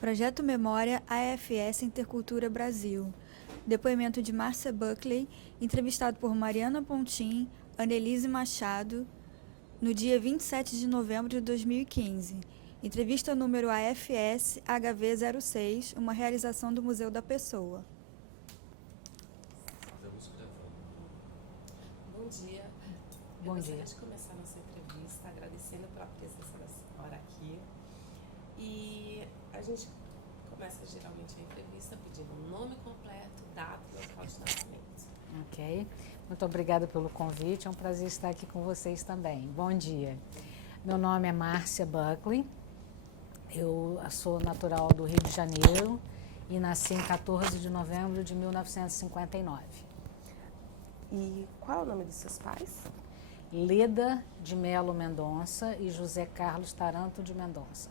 Projeto Memória AFS Intercultura Brasil. Depoimento de Márcia Buckley, entrevistado por Mariana Pontin, Annelise Machado, no dia 27 de novembro de 2015. Entrevista número AFS HV06, uma realização do Museu da Pessoa. Bom dia. Bom dia. Eu gostaria de começar nossa entrevista agradecendo pela presença da senhora aqui. E a gente começa geralmente a entrevista pedindo o nome completo, data e local de nascimento. Ok. Muito obrigada pelo convite. É um prazer estar aqui com vocês também. Bom dia. Meu nome é Márcia Buckley. Eu sou natural do Rio de Janeiro e nasci em 14 de novembro de 1959. E qual é o nome dos seus pais? Leda de Melo Mendonça e José Carlos Taranto de Mendonça.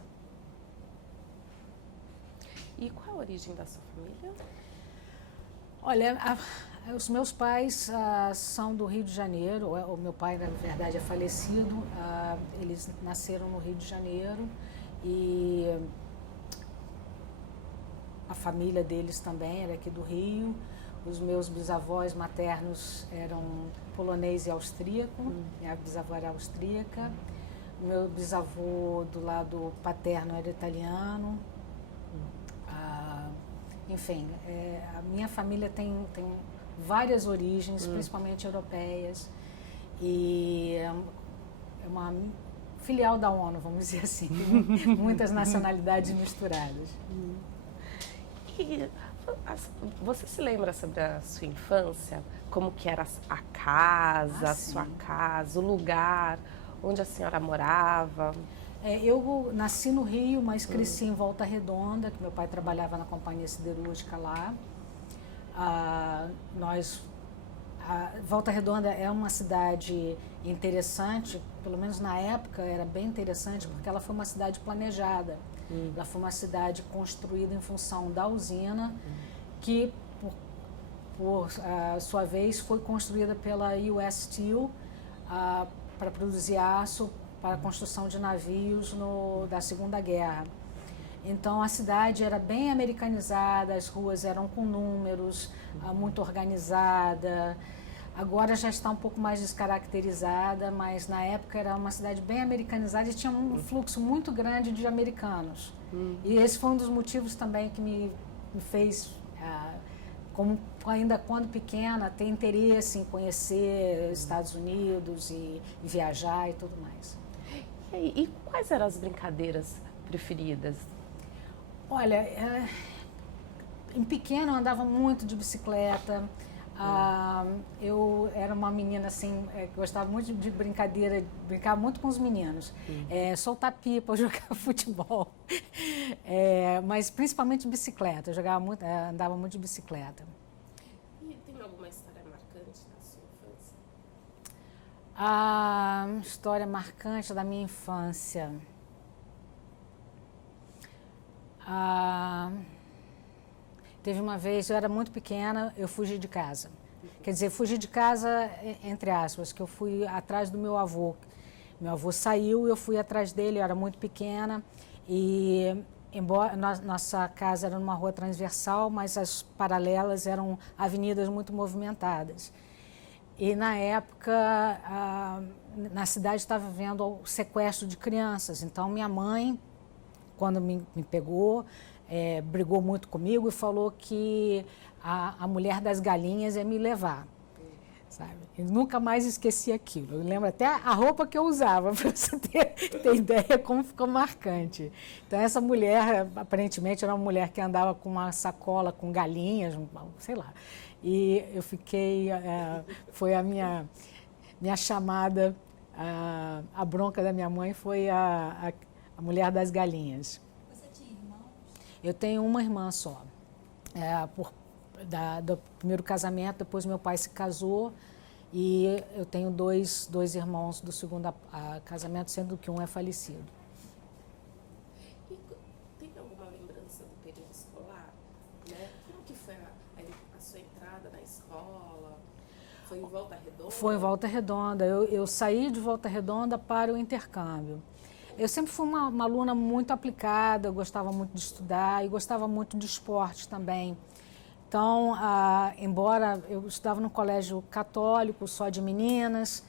E qual a origem da sua família? Olha, os meus pais são do Rio de Janeiro. O meu pai, na verdade, é falecido. Eles nasceram no Rio de Janeiro e a família deles também era aqui do Rio. Os meus bisavós maternos eram polonês e austríaco. Minha bisavó era austríaca. O meu bisavô do lado paterno era italiano. Enfim, a minha família tem várias origens, principalmente europeias, e é uma filial da ONU, vamos dizer assim, muitas nacionalidades misturadas. E você se lembra sobre a sua infância? Como que era a casa, a sua casa, o lugar onde a senhora morava? Eu nasci no Rio, mas cresci em Volta Redonda, que meu pai trabalhava na companhia siderúrgica lá. Volta Redonda é uma cidade interessante, pelo menos na época era bem interessante, porque ela foi uma cidade planejada. Ela foi uma cidade construída em função da usina, que, por sua vez, foi construída pela US Steel para produzir aço para a construção de navios da Segunda Guerra. Então, a cidade era bem americanizada, as ruas eram com números, muito organizada. Agora já está um pouco mais descaracterizada, mas na época era uma cidade bem americanizada e tinha um fluxo muito grande de americanos. E esse foi um dos motivos também que me fez, ainda quando pequena, ter interesse em conhecer Estados Unidos e viajar e tudo mais. E quais eram as brincadeiras preferidas? Olha, em pequeno eu andava muito de bicicleta. Eu era uma menina assim, gostava muito de brincadeira, brincava muito com os meninos. Soltar pipa, jogar futebol, mas principalmente bicicleta. Eu jogava muito, andava muito de bicicleta. E tem alguma história marcante da sua infância? A história marcante da minha infância. Teve uma vez, eu era muito pequena, eu fugi de casa. Quer dizer, fugi de casa, entre aspas, que eu fui atrás do meu avô. Meu avô saiu, eu fui atrás dele, eu era muito pequena. E, embora nossa casa era numa rua transversal, mas as paralelas eram avenidas muito movimentadas. E, na época, na cidade estava havendo o sequestro de crianças. Então, minha mãe, quando me pegou, brigou muito comigo e falou que a mulher das galinhas ia me levar, sabe? Eu nunca mais esqueci aquilo. Eu lembro até a roupa que eu usava, para você ter ideia como ficou marcante. Então, essa mulher, aparentemente, era uma mulher que andava com uma sacola com galinhas, sei lá. E eu fiquei, foi a minha chamada, a bronca da minha mãe foi a mulher das galinhas. Você tinha irmãos? Eu tenho uma irmã só. Do primeiro casamento, depois meu pai se casou e eu tenho dois irmãos do segundo casamento, sendo que um é falecido. E tem alguma lembrança do período escolar? Né? Como que foi a sua entrada na escola? Foi em Volta Redonda? Foi em Volta Redonda. Eu saí de Volta Redonda para o intercâmbio. Eu sempre fui uma aluna muito aplicada, eu gostava muito de estudar e gostava muito de esporte também. Então, embora eu estudava num colégio católico, só de meninas,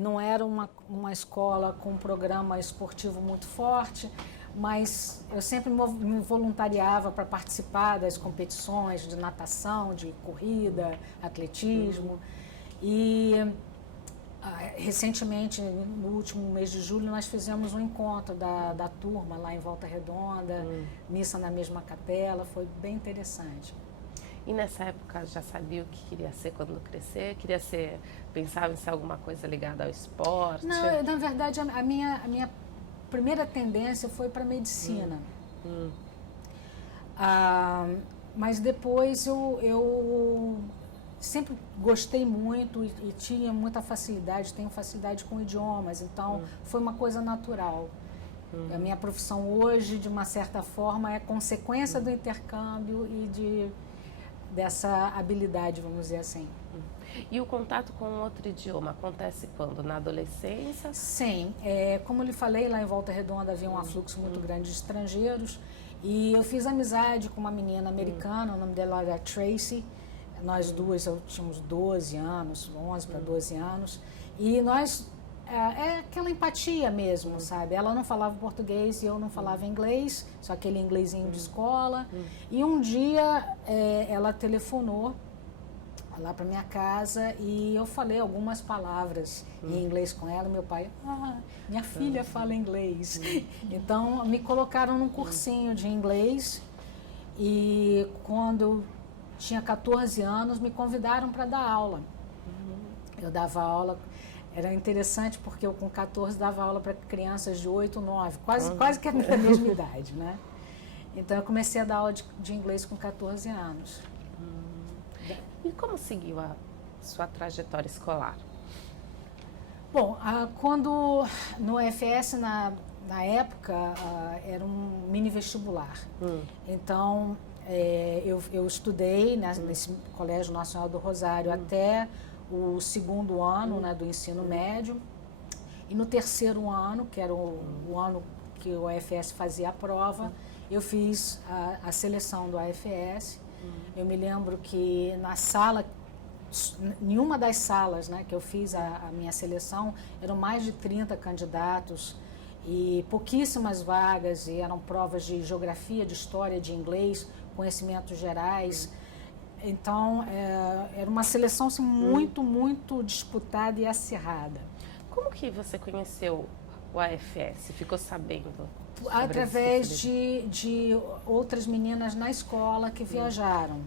não era uma escola com um programa esportivo muito forte, mas eu sempre me voluntariava para participar das competições de natação, de corrida, atletismo. E recentemente, no último mês de julho, nós fizemos um encontro da turma lá em Volta Redonda, missa na mesma capela, foi bem interessante. E nessa época já sabia o que queria ser quando crescer? Pensava em ser alguma coisa ligada ao esporte? Não, na verdade, a minha primeira tendência foi para medicina. Mas depois eu sempre gostei muito e tinha muita facilidade, tenho facilidade com idiomas, então foi uma coisa natural. A minha profissão hoje, de uma certa forma, é consequência do intercâmbio e dessa habilidade, vamos dizer assim. E o contato com outro idioma acontece quando? Na adolescência? Sim, como eu lhe falei, lá em Volta Redonda havia um afluxo muito grande de estrangeiros e eu fiz amizade com uma menina americana, o nome dela era Tracy. Nós duas, eu tínhamos 12 anos, 11 para 12 anos, e nós, aquela empatia mesmo, sabe? Ela não falava português e eu não falava inglês, só aquele inglesinho de escola. E um dia ela telefonou lá para minha casa e eu falei algumas palavras em inglês com ela. Meu pai, minha filha fala inglês. Então, me colocaram num cursinho de inglês e quando eu tinha 14 anos, me convidaram para dar aula. Eu dava aula, era interessante porque eu com 14 dava aula para crianças de 8, 9, quase que a mesma idade, né? Então eu comecei a dar aula de inglês com 14 anos. E como seguiu a sua trajetória escolar? Bom, quando no UFS, na época, era um mini vestibular. Então, eu estudei nesse Colégio Nacional do Rosário até o segundo ano, né, do ensino médio. E no terceiro ano, que era o ano que o AFS fazia a prova, eu fiz a seleção do AFS. Eu me lembro que na sala, nenhuma das salas, né, que eu fiz a minha seleção, eram mais de 30 candidatos e pouquíssimas vagas, e eram provas de geografia, de história, de inglês, conhecimentos gerais. Então, era uma seleção assim, muito, muito disputada e acirrada. Como que você conheceu o AFS? Ficou sabendo? Através de outras meninas na escola que viajaram.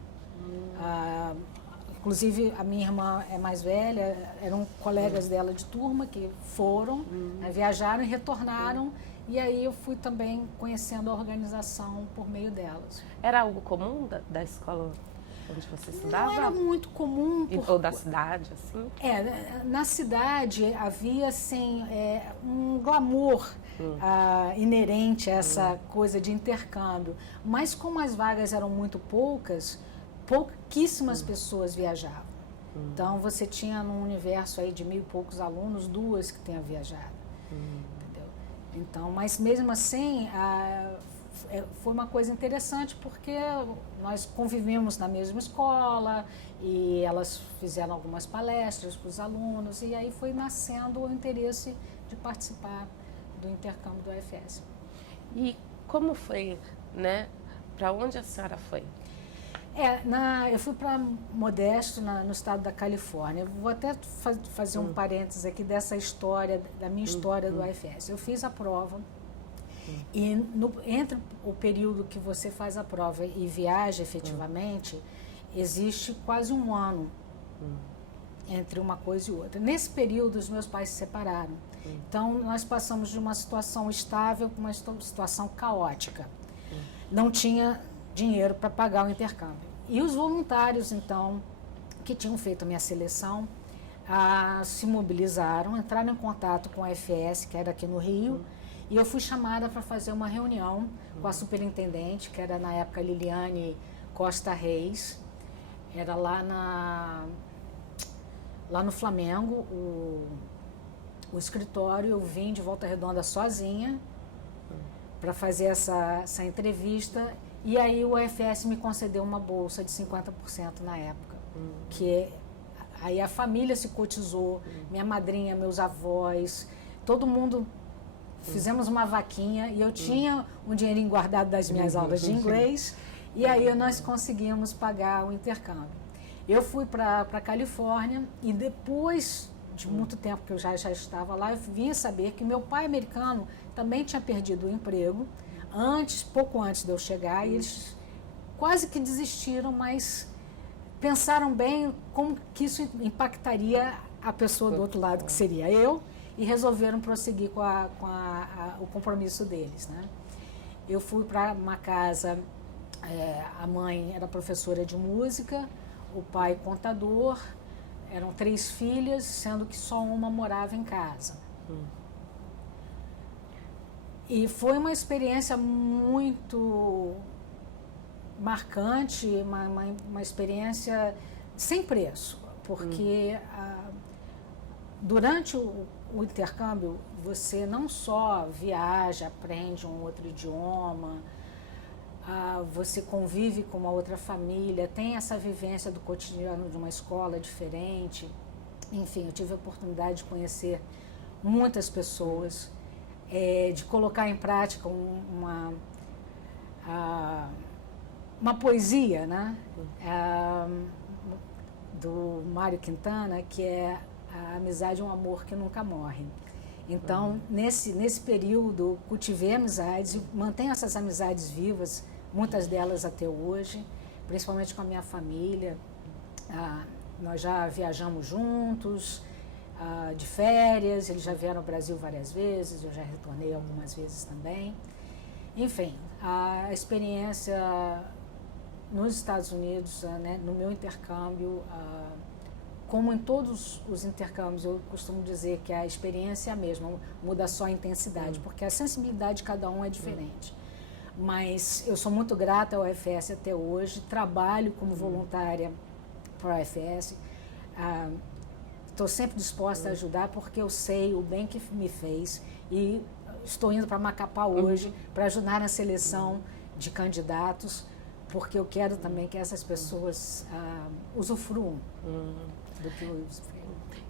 Inclusive, a minha irmã é mais velha, eram colegas dela de turma que foram, viajaram e retornaram. E aí eu fui também conhecendo a organização por meio delas. Era algo comum da escola onde você estudava? Não era muito comum. Ou da cidade, assim? Na cidade havia, assim, um glamour inerente a essa coisa de intercâmbio. Mas como as vagas eram muito poucas, pouquíssimas pessoas viajavam. Então você tinha num universo aí de 1.000 e poucos alunos, 2 que tenham viajado. Então, mas mesmo assim, foi uma coisa interessante porque nós convivemos na mesma escola e elas fizeram algumas palestras para os alunos e aí foi nascendo o interesse de participar do intercâmbio do UFS. E como foi, né? Para onde a senhora foi? Eu fui para Modesto, no estado da Califórnia. Eu vou até fazer um parênteses aqui dessa história, da minha história do UFS. Eu fiz a prova e entre o período que você faz a prova e viaja efetivamente, existe quase um ano entre uma coisa e outra. Nesse período, os meus pais se separaram. Então, nós passamos de uma situação estável para uma situação caótica. Não tinha dinheiro para pagar o intercâmbio. E os voluntários, então, que tinham feito a minha seleção, se mobilizaram, entraram em contato com a UFS, que era aqui no Rio, e eu fui chamada para fazer uma reunião com a superintendente, que era na época Liliane Costa Reis, era lá no Flamengo, o escritório, eu vim de Volta Redonda sozinha para fazer essa entrevista, e aí o UFS me concedeu uma bolsa de 50% na época, que aí a família se cotizou, minha madrinha, meus avós, todo mundo, fizemos uma vaquinha, e eu tinha um dinheirinho guardado das minhas aulas de inglês, e aí nós conseguimos pagar o intercâmbio. Eu fui para a Califórnia, e depois de muito tempo que eu já estava lá, eu vim saber que meu pai americano também tinha perdido o emprego, pouco antes de eu chegar, e eles quase que desistiram, mas pensaram bem como que isso impactaria a pessoa do outro lado, que seria eu, e resolveram prosseguir com o compromisso deles, né? Eu fui para uma casa, a mãe era professora de música, o pai contador, eram 3 filhas, sendo que só uma morava em casa. E foi uma experiência muito marcante, uma experiência sem preço, porque durante o intercâmbio você não só viaja, aprende um outro idioma, você convive com uma outra família, tem essa vivência do cotidiano de uma escola diferente. Enfim, eu tive a oportunidade de conhecer muitas pessoas, de colocar em prática uma poesia, né? Do Mário Quintana, que é a amizade é um amor que nunca morre. Então, nesse período, cultivei amizades e mantenho essas amizades vivas, muitas delas até hoje, principalmente com a minha família. Nós já viajamos juntos, de férias, eles já vieram ao Brasil várias vezes, eu já retornei algumas vezes também. Enfim, a experiência nos Estados Unidos, né, no meu intercâmbio, como em todos os intercâmbios, eu costumo dizer que a experiência é a mesma, muda só a intensidade, porque a sensibilidade de cada um é diferente. Mas eu sou muito grata ao UFS até hoje, trabalho como voluntária para o UFS, estou sempre disposta a ajudar porque eu sei o bem que me fez, e estou indo para Macapá hoje para ajudar na seleção de candidatos, porque eu quero também que essas pessoas usufruam do que eu usufruo.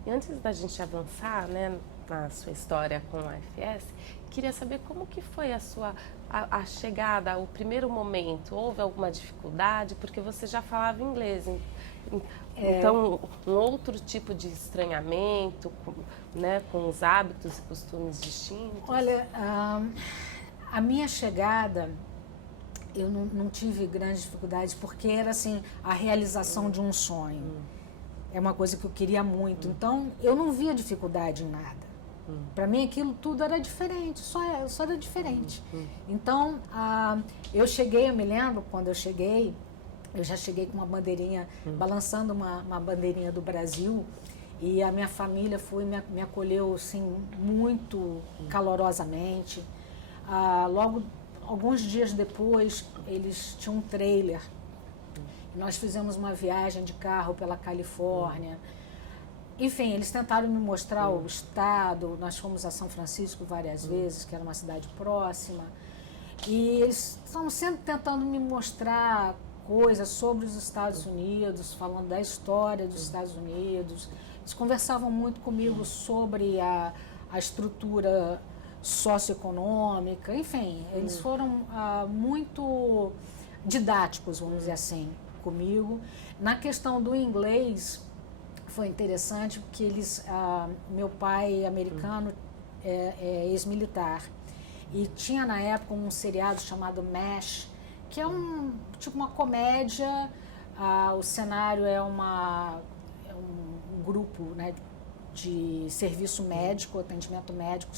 E antes da gente avançar, né, na sua história com a UFS, queria saber como que foi a chegada, o primeiro momento. Houve alguma dificuldade? Porque você já falava inglês, então um outro tipo de estranhamento, né, com os hábitos e costumes distintos? Olha, a minha chegada, eu não tive grandes dificuldades, porque era assim, a realização de um sonho. É uma coisa que eu queria muito, então eu não via dificuldade em nada. Para mim aquilo tudo era diferente, só era diferente. Então, eu me lembro quando eu cheguei, eu já cheguei com uma bandeirinha, balançando uma bandeirinha do Brasil, e a minha família me acolheu assim, muito calorosamente. Logo, alguns dias depois, eles tinham um trailer. Nós fizemos uma viagem de carro pela Califórnia. Enfim, eles tentaram me mostrar o estado. Nós fomos a São Francisco várias vezes, que era uma cidade próxima. E eles estão sempre tentando me mostrar coisas sobre os Estados Unidos, falando da história dos Estados Unidos. Eles conversavam muito comigo sobre a estrutura socioeconômica. Enfim, eles foram muito didáticos, vamos dizer assim, comigo. Na questão do inglês, foi interessante porque meu pai americano é ex-militar, e tinha na época um seriado chamado MASH, que é tipo uma comédia. O cenário é um grupo, né, de serviço médico, atendimento médico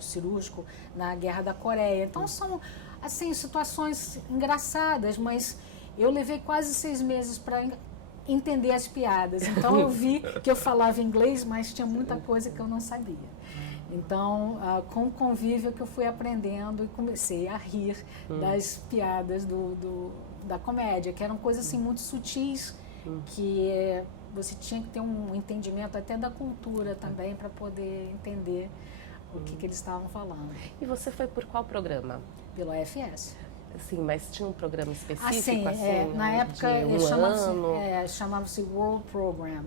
cirúrgico na Guerra da Coreia. Então são assim situações engraçadas, mas eu levei quase 6 meses para entender as piadas. Então eu vi que eu falava inglês, mas tinha muita coisa que eu não sabia. Então, com o convívio que eu fui aprendendo e comecei a rir das piadas da comédia, que eram coisas assim muito sutis, que você tinha que ter um entendimento até da cultura também para poder entender o que eles estavam falando. E você foi por qual programa? Pelo AFS. Sim, mas tinha um programa específico, Sim, assim, na época de um ano? chamava-se World Program.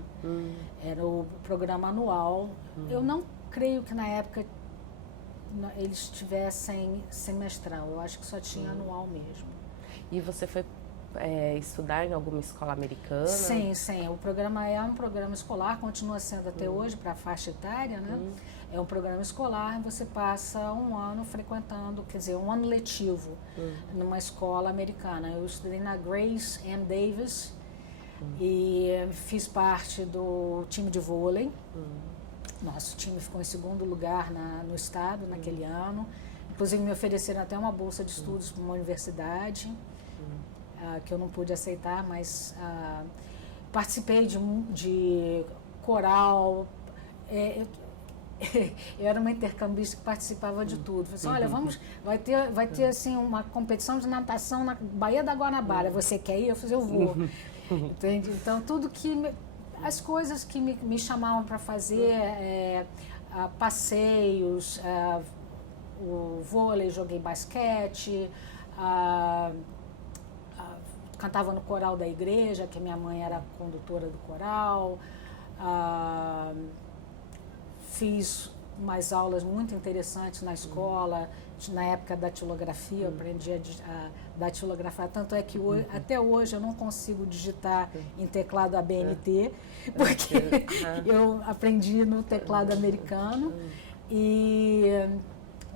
Era o programa anual. Eu não creio que na época eles tivessem semestral, eu acho que só tinha anual mesmo. E você foi estudar em alguma escola americana? Sim, o programa é um programa escolar, continua sendo até hoje para a faixa etária, né? É um programa escolar, você passa um ano frequentando, quer dizer, um ano letivo numa escola americana. Eu estudei na Grace M. Davis e fiz parte do time de vôlei. Nosso time ficou em segundo lugar no estado naquele ano. Inclusive me ofereceram até uma bolsa de estudos para uma universidade, que eu não pude aceitar, mas participei de coral. Eu era uma intercambista que participava de tudo. Falei assim, olha, vai ter assim, uma competição de natação na Baía da Guanabara. Você quer ir? Eu falei, eu vou. Entende? Então, as coisas que me chamavam para fazer, passeios, o vôlei, joguei basquete, cantava no coral da igreja, que minha mãe era condutora do coral. Fiz umas aulas muito interessantes na escola, na época da datilografia, eu aprendi a datilografar, tanto é que até hoje eu não consigo digitar em teclado ABNT, porque eu aprendi no teclado americano. E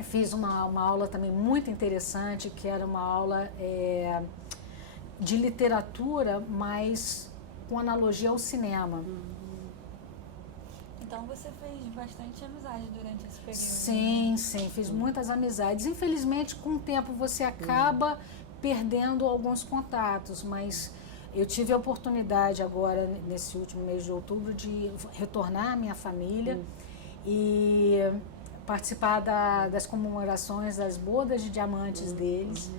fiz uma aula também muito interessante, que era uma aula de literatura, mas com analogia ao cinema. Então você fez bastante amizade durante esse período? Sim, fiz muitas amizades. Infelizmente, com o tempo você acaba perdendo alguns contatos, mas eu tive a oportunidade agora, nesse último mês de outubro, de retornar à minha família e participar das comemorações das bodas de diamantes deles.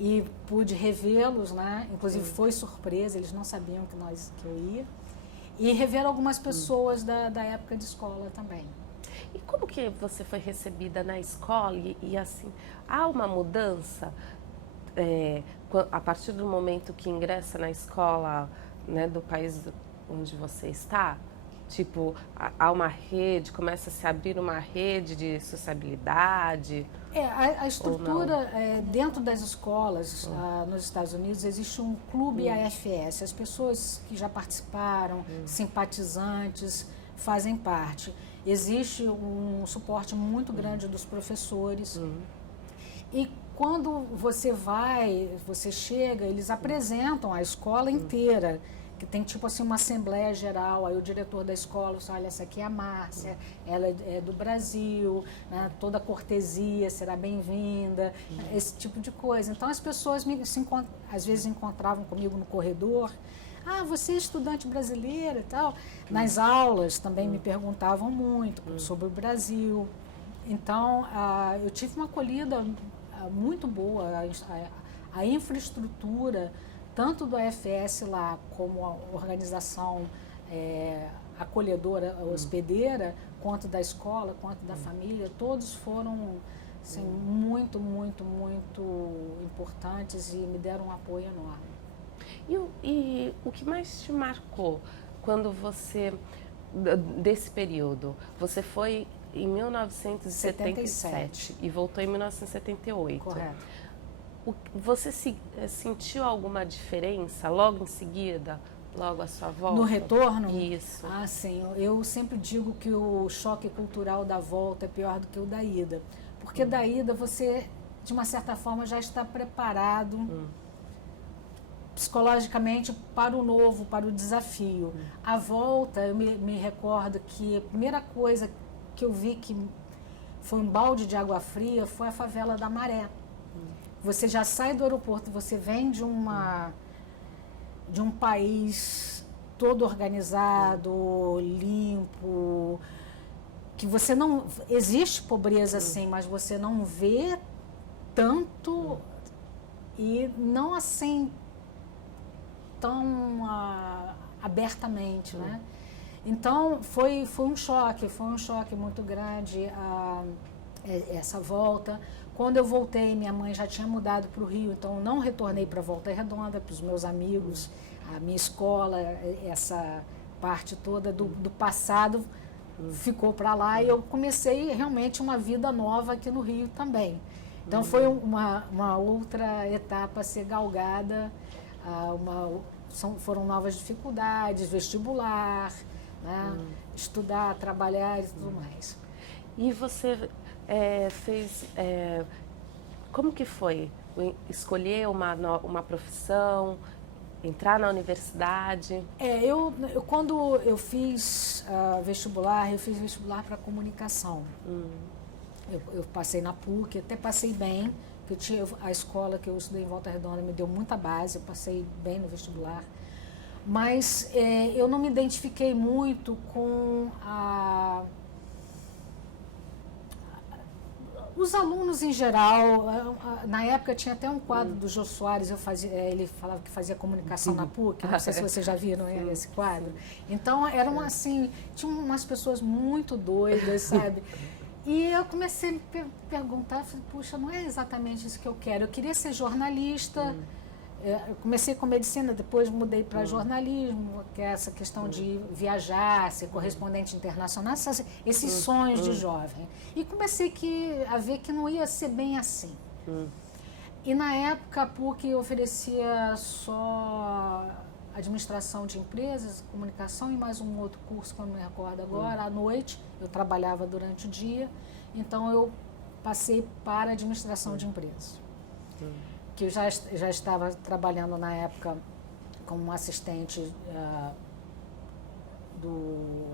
E pude revê-los, né? Inclusive foi surpresa, eles não sabiam que eu ia. E rever algumas pessoas da época de escola também. E como que você foi recebida na escola? E assim, há uma mudança a partir do momento que ingressa na escola, né, do país onde você está? Tipo, há uma rede, começa a se abrir uma rede de sociabilidade? A estrutura, dentro das escolas nos Estados Unidos, existe um clube AFS. As pessoas que já participaram, simpatizantes, fazem parte. Existe um suporte muito grande dos professores. E quando você chega, eles apresentam a escola inteira, que tem tipo assim uma assembleia geral, aí o diretor da escola fala, olha, essa aqui é a Márcia, ela é do Brasil, né, toda cortesia será bem-vinda, esse tipo de coisa. Então as pessoas às vezes encontravam comigo no corredor, você é estudante brasileira e tal. Nas aulas também me perguntavam muito sobre o Brasil. Então eu tive uma acolhida muito boa, a infraestrutura tanto do AFS lá como a organização acolhedora, hospedeira, quanto da escola, quanto da família, todos foram assim, muito, muito, muito importantes e me deram um apoio enorme. E o que mais te marcou quando desse período? Você foi em 1977 e voltou em 1978. Correto. Você sentiu alguma diferença logo em seguida, logo à sua volta? No retorno? Isso. Sim. Eu sempre digo que o choque cultural da volta é pior do que o da ida. Porque da ida você, de uma certa forma, já está preparado psicologicamente para o novo, para o desafio. A volta, eu me recordo que a primeira coisa que eu vi que foi um balde de água fria foi a favela da Maré. Você já sai do aeroporto, você vem de um país todo organizado, limpo, que você não... Existe pobreza sim, mas você não vê tanto e não assim tão abertamente, né? Então, foi um choque muito grande essa volta. Quando eu voltei, minha mãe já tinha mudado para o Rio, então não retornei para Volta Redonda, para os meus amigos, a minha escola, essa parte toda do passado ficou para lá e eu comecei realmente uma vida nova aqui no Rio também. Então foi uma outra etapa a ser galgada, foram novas dificuldades, vestibular, né? Estudar, trabalhar e tudo mais. E você fez... como que foi? Escolher uma profissão, entrar na universidade? Quando eu fiz vestibular, eu fiz vestibular para comunicação. Eu passei na PUC, até passei bem, porque a escola que eu estudei em Volta Redonda me deu muita base, eu passei bem no vestibular. Mas eu não me identifiquei muito com os alunos em geral. Na época tinha até um quadro do Jô Soares, ele falava que fazia comunicação na PUC, não sei se vocês já viram esse quadro. Então eram assim, tinham umas pessoas muito doidas, sabe? E eu comecei a me perguntar, falei, puxa, não é exatamente isso que eu quero. Eu queria ser jornalista. Eu comecei com medicina, depois mudei para jornalismo, que é essa questão de viajar, ser correspondente internacional, esses sonhos de jovem. E comecei a ver que não ia ser bem assim. E na época a PUC oferecia só administração de empresas, comunicação e mais um outro curso que eu não me recordo agora, à noite. Eu trabalhava durante o dia, então eu passei para administração de empresas. Que eu já estava trabalhando na época como assistente do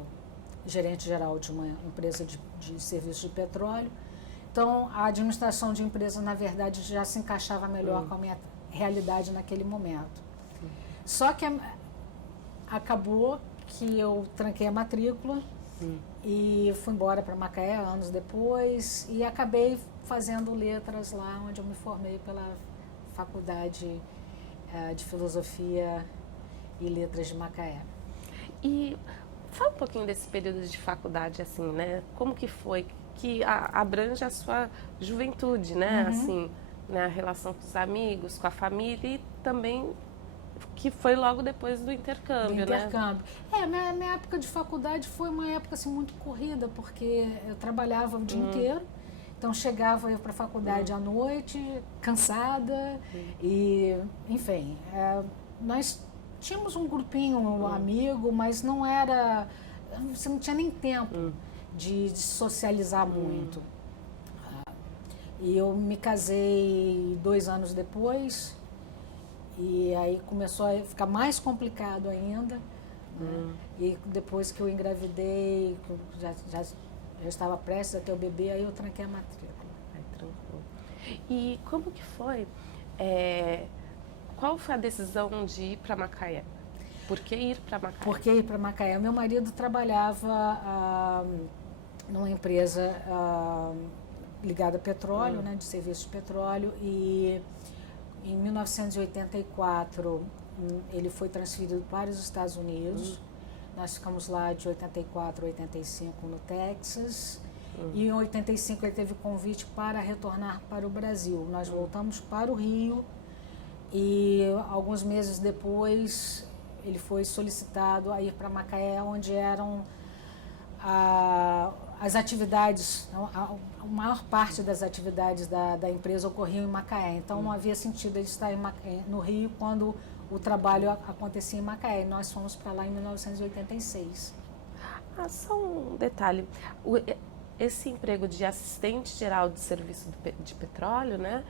gerente geral de uma empresa de serviços de petróleo. Então, a administração de empresas, na verdade, já se encaixava melhor com a minha realidade naquele momento. Só que acabou que eu tranquei a matrícula e fui embora para Macaé anos depois e acabei fazendo letras lá, onde eu me formei pela Faculdade de Filosofia e Letras de Macaé. E fala um pouquinho desse período de faculdade, assim, né? Como que foi que abrange a sua juventude, né? Assim, né? A relação com os amigos, com a família e também que foi logo depois do intercâmbio, né? Minha época de faculdade foi uma época assim, muito corrida, porque eu trabalhava o dia inteiro. Então, chegava eu para a faculdade à noite, cansada, e, enfim, nós tínhamos um grupinho amigo, mas não era, você não tinha nem tempo de socializar muito. E eu me casei 2 anos depois, e aí começou a ficar mais complicado ainda, né? E depois que eu engravidei, que eu já estava prestes a ter o bebê, aí eu tranquei a matrícula. E como que foi? Qual foi a decisão de ir para Macaé? Por que ir para Macaé? Por que ir para Macaé? Meu marido trabalhava numa empresa ligada a petróleo, né, de serviços de petróleo, e em 1984 ele foi transferido para os Estados Unidos. Nós ficamos lá de 84 a 85 no Texas. E em 85 ele teve convite para retornar para o Brasil. Nós voltamos para o Rio e alguns meses depois ele foi solicitado a ir para Macaé, onde eram as atividades, a maior parte das atividades da empresa ocorriam em Macaé. Então não havia sentido ele estar no Rio quando o trabalho acontecia em Macaé. E nós fomos para lá em 1986. Só um detalhe. Esse emprego de assistente geral de serviço de petróleo, né?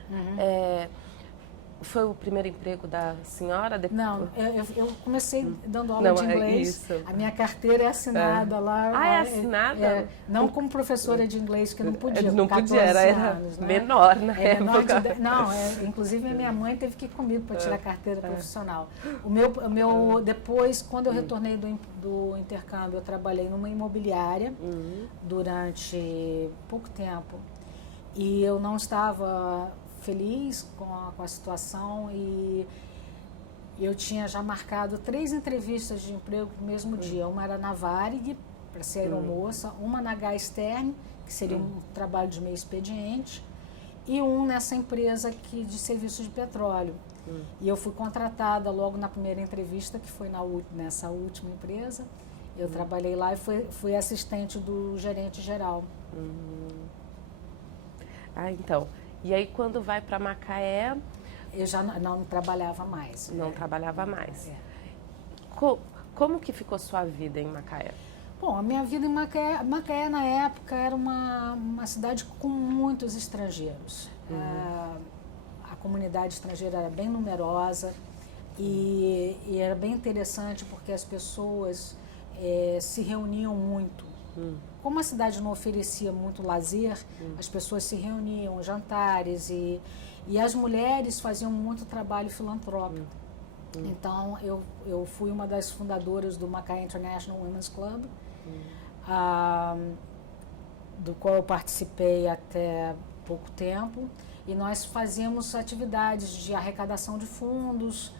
Foi o primeiro emprego da senhora? Não, eu comecei dando aula de inglês. A minha carteira é assinada lá. É assinada? Não como professora de inglês, que não podia. Não podia, era anos, né? menor na época. Inclusive a minha mãe teve que ir comigo para tirar a carteira profissional. Depois, quando eu retornei do intercâmbio, eu trabalhei numa imobiliária durante pouco tempo. E eu não estava feliz com a situação, e eu tinha já marcado 3 entrevistas de emprego no mesmo dia. Uma era na Varig, para ser aeromoça, uma na Gastern, que seria um trabalho de meio expediente, e um nessa empresa aqui de serviços de petróleo. E eu fui contratada logo na primeira entrevista, que foi nessa última empresa. Eu trabalhei lá e fui assistente do gerente geral. Ah, então. E aí, quando vai para Macaé... Eu já não trabalhava mais. Não trabalhava mais. É. Como que ficou sua vida em Macaé? Bom, a minha vida em Macaé na época era uma cidade com muitos estrangeiros. A comunidade estrangeira era bem numerosa e era bem interessante porque as pessoas se reuniam muito. Como a cidade não oferecia muito lazer, as pessoas se reuniam, jantares, e as mulheres faziam muito trabalho filantrópico. Então, eu fui uma das fundadoras do Macaé International Women's Club, do qual eu participei até pouco tempo, e nós fazíamos atividades de arrecadação de fundos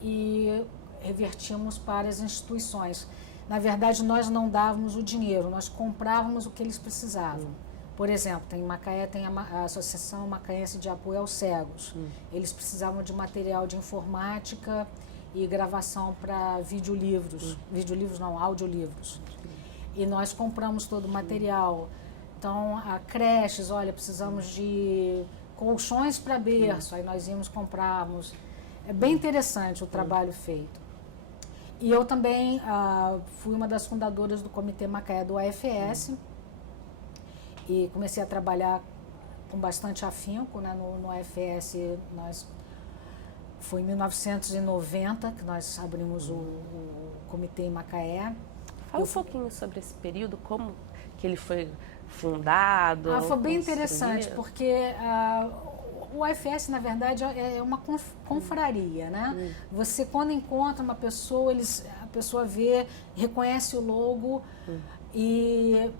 e revertíamos para as instituições. Na verdade, nós não dávamos o dinheiro, nós comprávamos o que eles precisavam. Por exemplo, em Macaé tem a Associação Macaense de Apoio aos Cegos. Eles precisavam de material de informática e gravação para videolivros. Videolivros não, audiolivros. E nós compramos todo o material. Então, a creches, olha, precisamos de colchões para berço, aí nós íamos comprarmos. É bem interessante o trabalho feito. E eu também fui uma das fundadoras do Comitê Macaé do AFS e comecei a trabalhar com bastante afinco, né, no AFS. Foi em 1990 que nós abrimos o Comitê em Macaé. Fala um pouquinho sobre esse período, como que ele foi fundado. Foi bem interessante, porque o AFS, na verdade, é uma confraria, né? Você, quando encontra uma pessoa, a pessoa vê, reconhece o logo e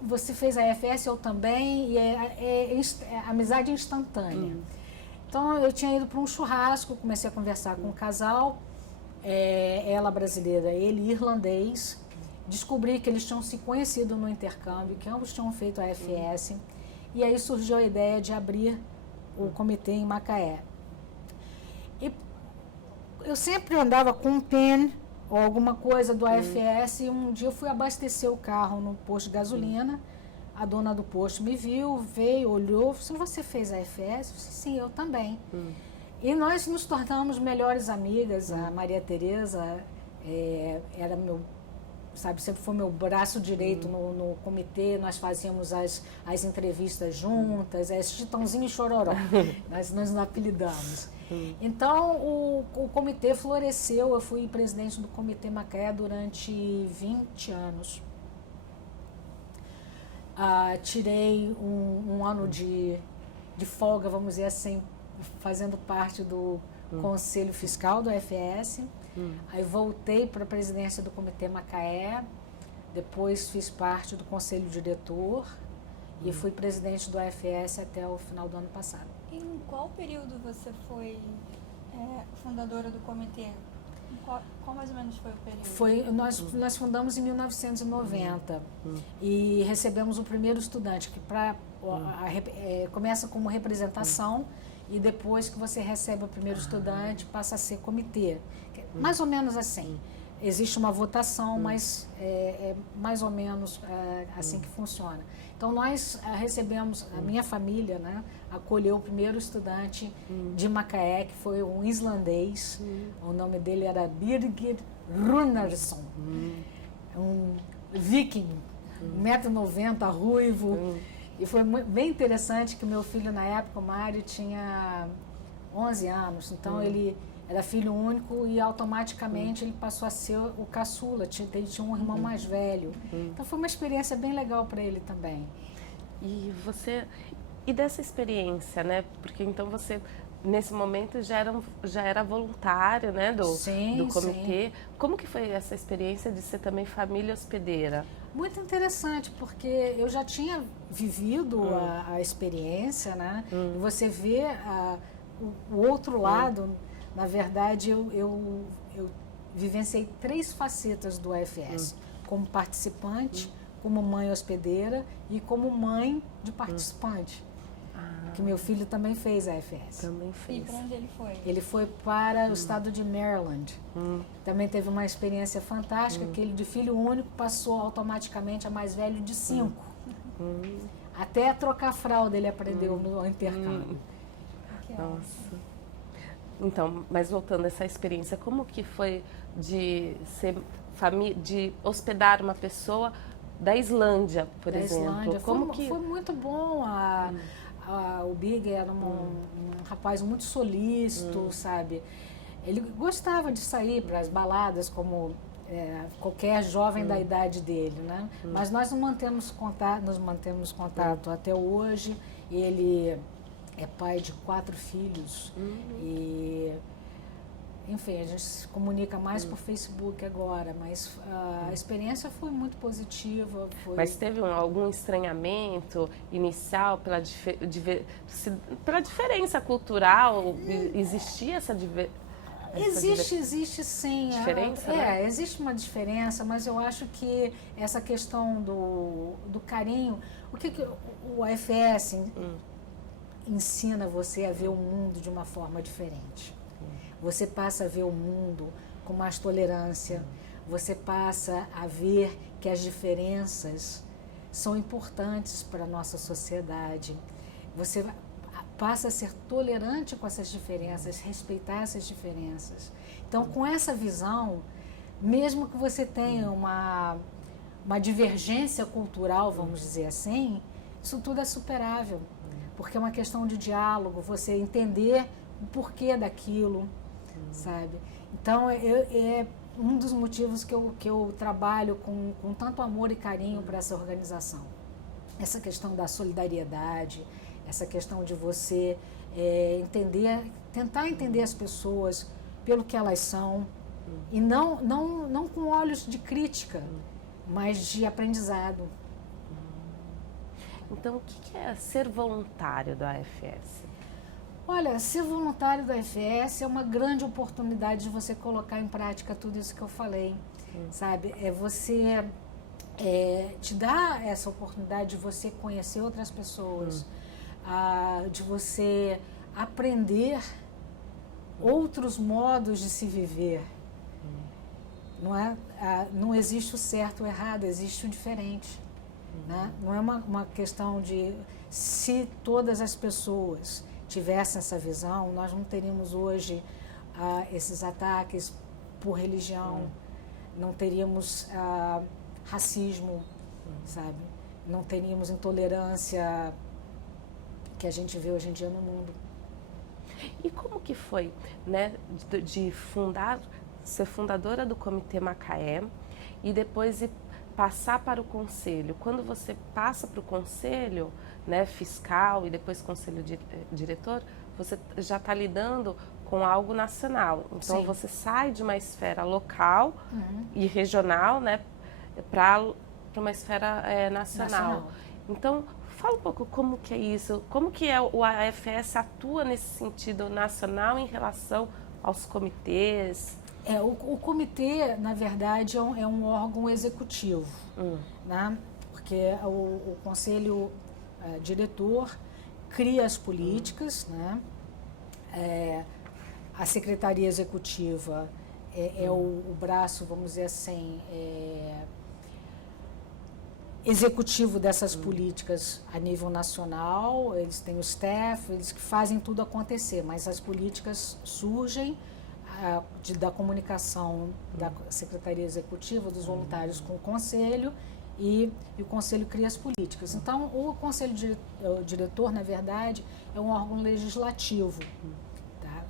você fez a AFS, eu também, e é amizade instantânea. Então, eu tinha ido para um churrasco, comecei a conversar com um casal, ela brasileira, ele irlandês. Descobri que eles tinham se conhecido no intercâmbio, que ambos tinham feito a AFS, e aí surgiu a ideia de abrir o comitê em Macaé. E eu sempre andava com um pen ou alguma coisa do AFS, e um dia eu fui abastecer o carro no posto de gasolina, a dona do posto me viu, veio, olhou, falou: você fez a AFS? Eu disse: sim, eu também. E nós nos tornamos melhores amigas. A Maria Tereza era sempre foi meu braço direito no comitê. Nós fazíamos as entrevistas juntas, Chitãozinho e Chororó, nós nos apelidamos. Então, o comitê floresceu. Eu fui presidente do Comitê Macaé durante 20 anos. Tirei um ano de folga, vamos dizer assim, fazendo parte do Conselho Fiscal do AFS. Aí voltei para a presidência do Comitê Macaé, depois fiz parte do Conselho Diretor e fui presidente do AFS até o final do ano passado. Em qual período você foi fundadora do comitê? Qual mais ou menos foi o período? Nós fundamos em 1990 e recebemos o primeiro estudante, que começa como representação e depois que você recebe o primeiro estudante passa a ser comitê. Mais ou menos assim. Existe uma votação, mas é mais ou menos assim que funciona. Então, nós recebemos, a minha família, né, acolheu o primeiro estudante de Macaé, que foi um islandês. O nome dele era Birgir Runarsson, um viking, 1,90 m, ruivo. E foi bem interessante que o meu filho, na época, o Mário, tinha 11 anos. Então, ele era filho único e automaticamente ele passou a ser o caçula. Ele tinha um irmão mais velho. Então foi uma experiência bem legal para ele também. E dessa experiência, né? Porque então você nesse momento já era voluntário, né, do comitê. Sim. Como que foi essa experiência de ser também família hospedeira? Muito interessante, porque eu já tinha vivido a experiência, né? E você vê o outro lado. Na verdade, eu vivenciei 3 facetas do AFS, como participante, como mãe hospedeira e como mãe de participante. Que meu filho também fez a AFS. Também E fez. para onde ele foi? Ele foi para o estado de Maryland. Também teve uma experiência fantástica, que ele de filho único passou automaticamente a mais velho de 5. Até trocar fralda ele aprendeu no intercâmbio. Nossa. Então, mas voltando a essa experiência, como que foi de de hospedar uma pessoa da Islândia, por exemplo? Islândia. Como Foi muito bom. O Big era um rapaz muito solícito, sabe? Ele gostava de sair para as baladas como qualquer jovem da idade dele, né? Mas nós nos mantemos contato até hoje. Ele é pai de 4 filhos e, enfim, a gente se comunica mais por Facebook agora, mas a experiência foi muito positiva. Mas teve algum estranhamento inicial pela diferença cultural? Existia essa Existe sim. Diferença, né? Existe uma diferença, mas eu acho que essa questão do carinho, o que o AFS ensina você a ver o mundo de uma forma diferente. Você passa a ver o mundo com mais tolerância, você passa a ver que as diferenças são importantes para a nossa sociedade. Você passa a ser tolerante com essas diferenças, respeitar essas diferenças. Então, com essa visão, mesmo que você tenha uma divergência cultural, vamos dizer assim, isso tudo é superável, porque é uma questão de diálogo, você entender o porquê daquilo, sabe? Então, é um dos motivos que eu trabalho com tanto amor e carinho para essa organização. Essa questão da solidariedade, essa questão de você tentar entender as pessoas pelo que elas são, e não com olhos de crítica, mas de aprendizado. Então, o que é ser voluntário do AFS? Olha, ser voluntário do AFS é uma grande oportunidade de você colocar em prática tudo isso que eu falei, sabe? Você te dá essa oportunidade de você conhecer outras pessoas, de você aprender outros modos de se viver. Não é? Não existe o certo ou o errado, existe o diferente. Né? Não é uma questão de se todas as pessoas tivessem essa visão, nós não teríamos hoje esses ataques por religião, não teríamos racismo, sabe? Não teríamos intolerância que a gente vê hoje em dia no mundo. E como que foi, né, de ser fundadora do Comitê Macaé e depois passar para o conselho? Quando você passa para o conselho, né, fiscal e depois conselho diretor, você já está lidando com algo nacional. Então, você sai de uma esfera local e regional, né, para uma esfera nacional. Então, fala um pouco como que é isso, como que o AFS atua nesse sentido nacional em relação aos comitês? O comitê, na verdade, é um órgão executivo, né? Porque o conselho diretor cria as políticas, né? A secretaria executiva é o braço, vamos dizer assim, executivo dessas políticas a nível nacional. Eles têm o staff, eles que fazem tudo acontecer, mas as políticas surgem da comunicação da Secretaria Executiva, dos voluntários com o Conselho, e o Conselho cria as políticas. Então, o Conselho Diretor, na verdade, é um órgão legislativo. Tá?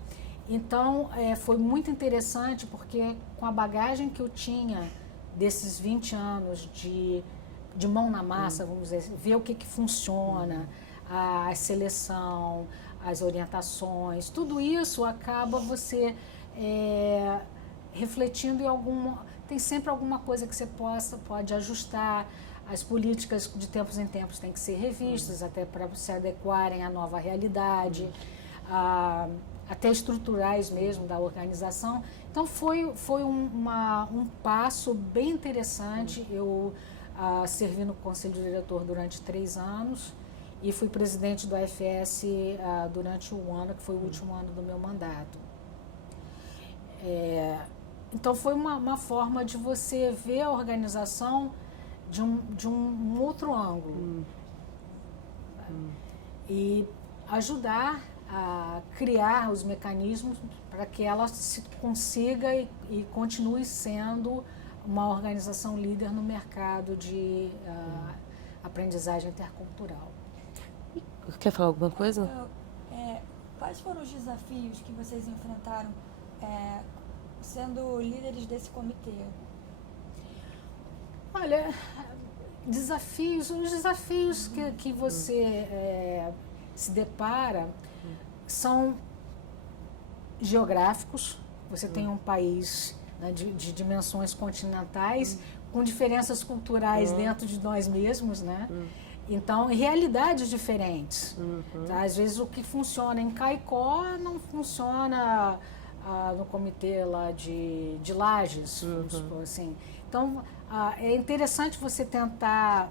Então, foi muito interessante, porque com a bagagem que eu tinha desses 20 anos de mão na massa, vamos dizer, ver o que funciona, a seleção, as orientações, tudo isso acaba você refletindo em tem sempre alguma coisa que você pode ajustar. As políticas de tempos em tempos têm que ser revistas até para se adequarem à nova realidade. até estruturais mesmo da organização. Então foi um passo bem interessante. Eu servi no Conselho Diretor durante 3 anos e fui presidente do AFS durante um ano, que foi o último ano do meu mandato. Então foi uma forma de você ver a organização de um outro ângulo e ajudar a criar os mecanismos para que ela se consiga e continue sendo uma organização líder no mercado de aprendizagem intercultural. Quer falar alguma coisa? Quais foram os desafios que vocês enfrentaram sendo líderes desse comitê? Olha, os desafios que você se depara são geográficos. Você tem um país, né, de dimensões continentais, com diferenças culturais dentro de nós mesmos, né? Então, realidades diferentes. Tá? Às vezes o que funciona em Caicó não funciona no comitê lá de Lages, vamos supor assim. Então, é interessante você tentar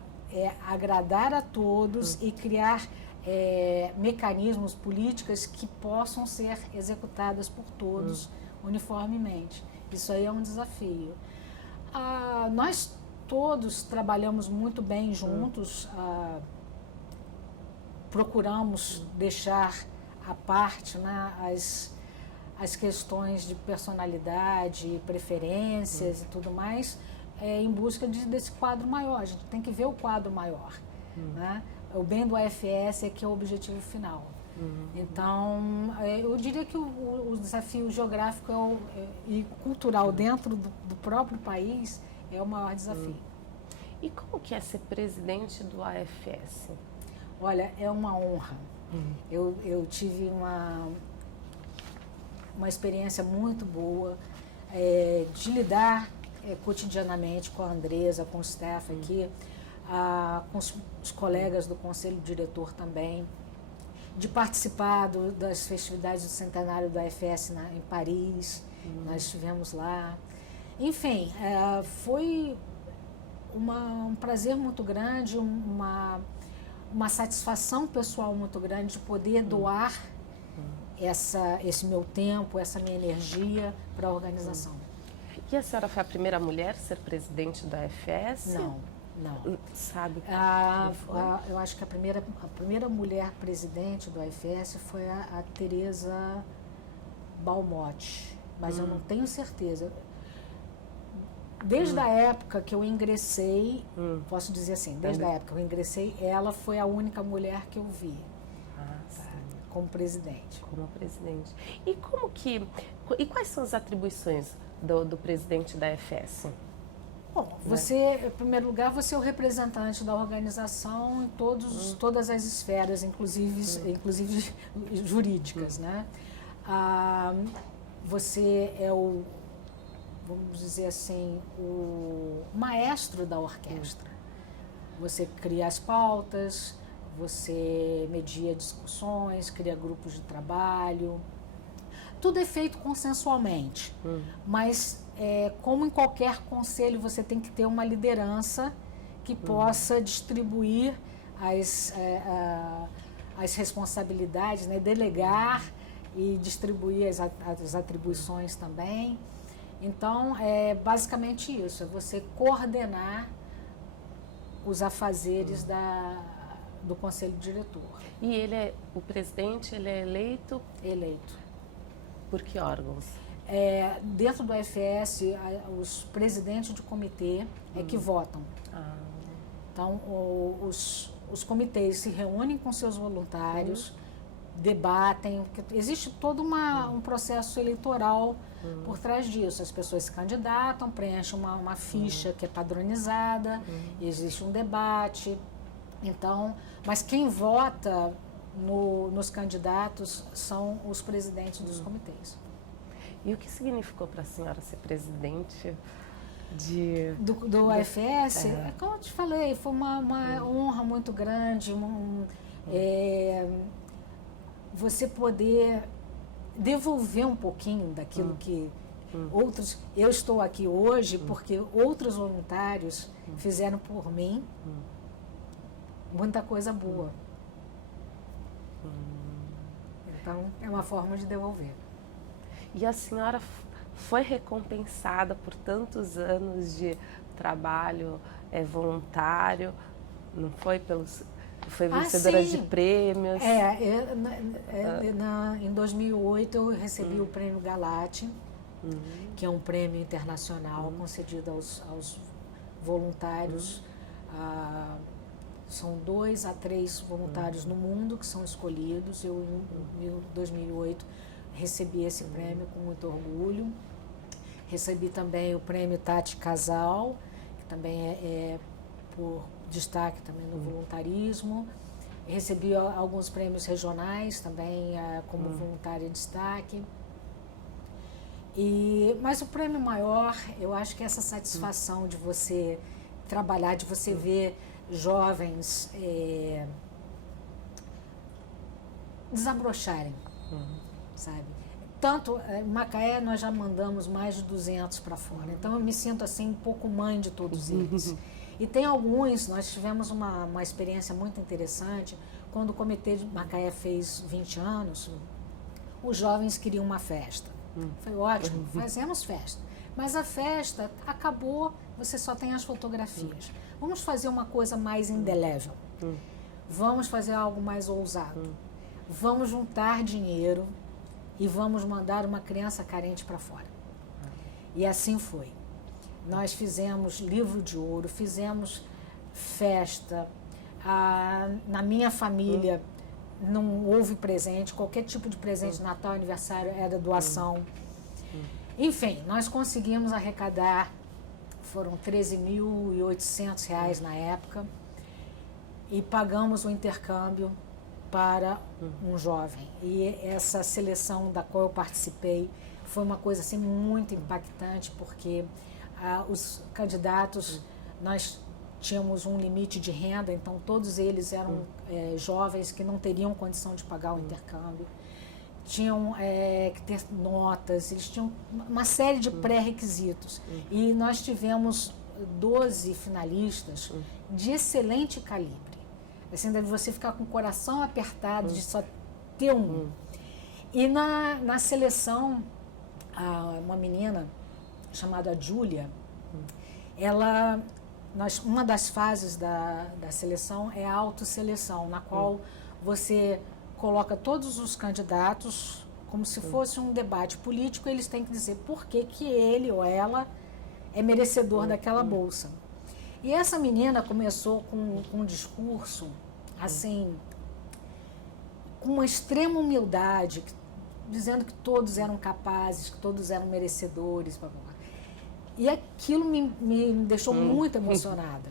agradar a todos e criar mecanismos, políticas que possam ser executadas por todos uniformemente. Isso aí é um desafio. Nós todos trabalhamos muito bem juntos, procuramos deixar à parte, né, as questões de personalidade, preferências e tudo mais, em busca desse quadro maior. A gente tem que ver o quadro maior, né? O bem do AFS é que é o objetivo final. Então, eu diria que o desafio geográfico e cultural dentro do próprio país é o maior desafio. E como que é ser presidente do AFS? Olha, é uma honra. Eu tive uma experiência muito boa de lidar cotidianamente com a Andresa, com o staff aqui, com os colegas do Conselho Diretor também, de participar das festividades do centenário do AFS em Paris, nós estivemos lá. Enfim, foi um prazer muito grande, uma satisfação pessoal muito grande de poder doar esse meu tempo, essa minha energia para a organização. E a senhora foi a primeira mulher a ser presidente da AFS? Não. Sabe? Eu acho que a primeira mulher presidente do AFS foi a Teresa Balmotti, mas eu não tenho certeza. Desde a época que eu ingressei, posso dizer assim, desde a época que eu ingressei, ela foi a única mulher que eu vi como presidente. Como presidente. E quais são as atribuições do presidente da AFS? Bom, em primeiro lugar, você é o representante da organização em todas as esferas, inclusive jurídicas, né? Você é vamos dizer assim, o maestro da orquestra. Você cria as pautas, você media discussões, cria grupos de trabalho. Tudo é feito consensualmente, mas como em qualquer conselho, você tem que ter uma liderança que possa distribuir as responsabilidades, né? Delegar e distribuir as atribuições também. Então, é basicamente isso, é você coordenar os afazeres do Conselho Diretor. E o presidente, ele é eleito? Eleito. Por que órgãos? Dentro do AFS, os presidentes de comitê que votam. Então, os comitês se reúnem com seus voluntários, debatem. Existe todo um processo eleitoral por trás disso. As pessoas se candidatam, preenchem uma ficha que é padronizada, existe um debate. Então, mas quem vota nos candidatos são os presidentes dos comitês. E o que significou para a senhora ser presidente do AFS? Como eu te falei, foi uma honra muito grande, você poder devolver um pouquinho daquilo que outros... Eu estou aqui hoje porque outros voluntários fizeram por mim muita coisa boa. Então, é uma forma de devolver. E a senhora foi recompensada por tantos anos de trabalho voluntário, não foi? Foi vencedora de prêmios? Em 2008 eu recebi o prêmio Galate, que é um prêmio internacional concedido aos voluntários. São 2 a 3 voluntários no mundo que são escolhidos. Eu, em 2008, recebi esse prêmio com muito orgulho. Recebi também o prêmio Tati Casal, que também é por destaque também no voluntarismo. Recebi alguns prêmios regionais também como voluntária de destaque. Mas o prêmio maior, eu acho que é essa satisfação de você trabalhar, de você ver jovens desabrocharem, sabe? Tanto em Macaé nós já mandamos mais de 200 para fora, então eu me sinto assim um pouco mãe de todos eles. E tem alguns, nós tivemos uma experiência muito interessante, quando o Comitê de Macaé fez 20 anos, os jovens queriam uma festa. Foi ótimo, fazemos festa. Mas a festa acabou, você só tem as fotografias. Vamos fazer uma coisa mais indelével. Vamos fazer algo mais ousado. Vamos juntar dinheiro e vamos mandar uma criança carente para fora. E assim foi. Nós fizemos livro de ouro, fizemos festa. Na minha família não houve presente, qualquer tipo de presente, Natal, aniversário, era doação. Enfim, nós conseguimos arrecadar, foram R$13.800 na época, e pagamos o intercâmbio para um jovem. E essa seleção da qual eu participei foi uma coisa assim, muito impactante, porque os candidatos, nós tínhamos um limite de renda, então todos eles eram jovens que não teriam condição de pagar o intercâmbio. Tinham que ter notas, eles tinham uma série de pré-requisitos. E nós tivemos 12 finalistas de excelente calibre. Assim, deve você ficar com o coração apertado de só ter um. E na seleção, uma menina chamada Júlia, uma das fases da seleção é a autosseleção, na qual você coloca todos os candidatos como se fosse um debate político, eles têm que dizer por que ele ou ela é merecedor daquela bolsa. E essa menina começou com um discurso, assim, com uma extrema humildade, dizendo que todos eram capazes, que todos eram merecedores. Blá, blá, blá. E aquilo me deixou muito emocionada.